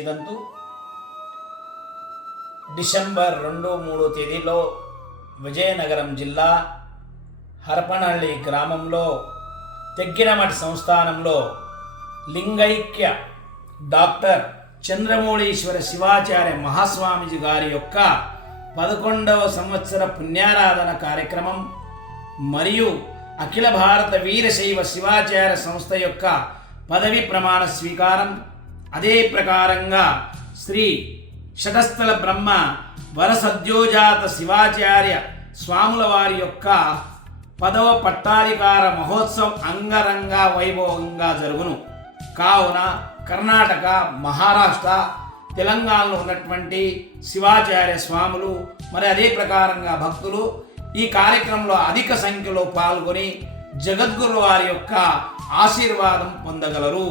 ఇదంతా డిసెంబర్ 2-3 తేదీలో విజయనగరం జిల్లా హరపనహల్లి గ్రామంలో తెగ్గినమఠ సంస్థానంలో లింగైక్య డాక్టర్ చంద్రమౌళీశ్వర శివాచార్య మహాస్వామీజీ గారి యొక్క 11వ సంవత్సర పుణ్యారాధన కార్యక్రమం మరియు అఖిల భారత వీరశైవ శివాచార్య సంస్థ యొక్క పదవి ప్రమాణ స్వీకారం, అదే ప్రకారంగా శ్రీ షటస్థల బ్రహ్మ వరసద్యోజాత శివాచార్య స్వాముల వారి యొక్క 10వ పట్టాధికార మహోత్సవం అంగరంగ వైభవంగా జరుగును. కావున కర్ణాటక, మహారాష్ట్ర, తెలంగాణలో ఉన్నటువంటి శివాచార్య స్వాములు మరి అదే ప్రకారంగా భక్తులు ఈ కార్యక్రమంలో అధిక సంఖ్యలో పాల్గొని జగద్గురు వారి యొక్క ఆశీర్వాదం పొందగలరు.